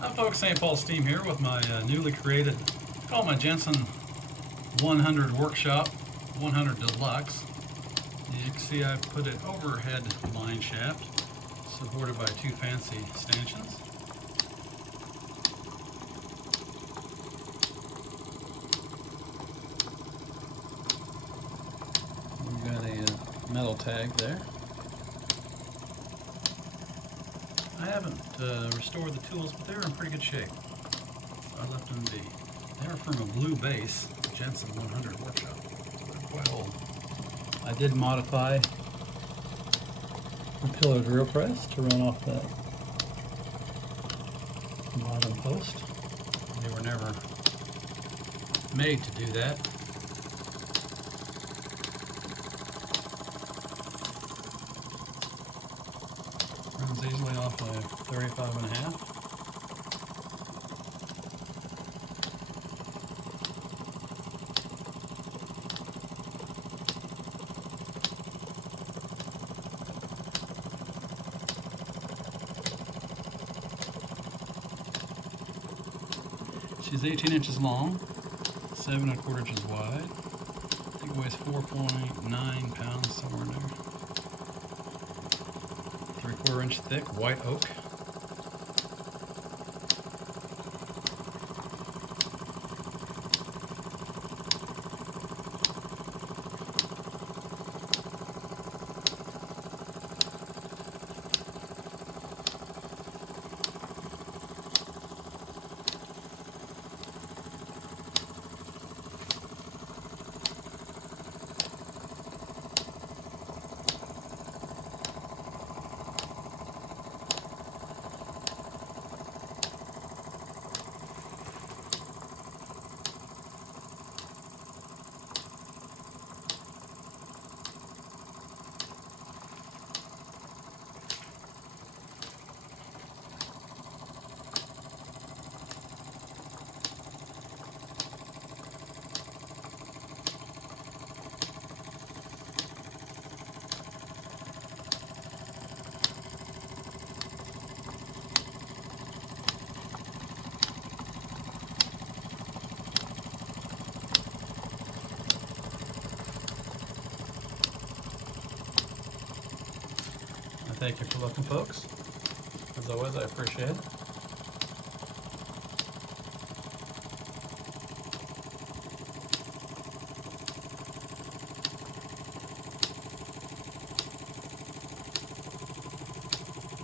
Hi folks, St. Paul Steam here with my newly created, call my Jensen 100 Workshop 100 Deluxe. As you can see, I put an overhead line shaft supported by two fancy stanchions. We've got a metal tag there. I haven't restored the tools, but they're in pretty good shape. I left them be. They're from a blue base, Jensen 100 Workshop. They're quite old. I did modify the pillar drill press to run off that bottom post. They were never made to do that. Runs easily off a 35.5. She's 18 inches long, 7¼ inches wide. I think it weighs 4.9 pounds, somewhere in there. 3/4 inch thick, white oak. Thank you for looking, folks. As always, I appreciate it.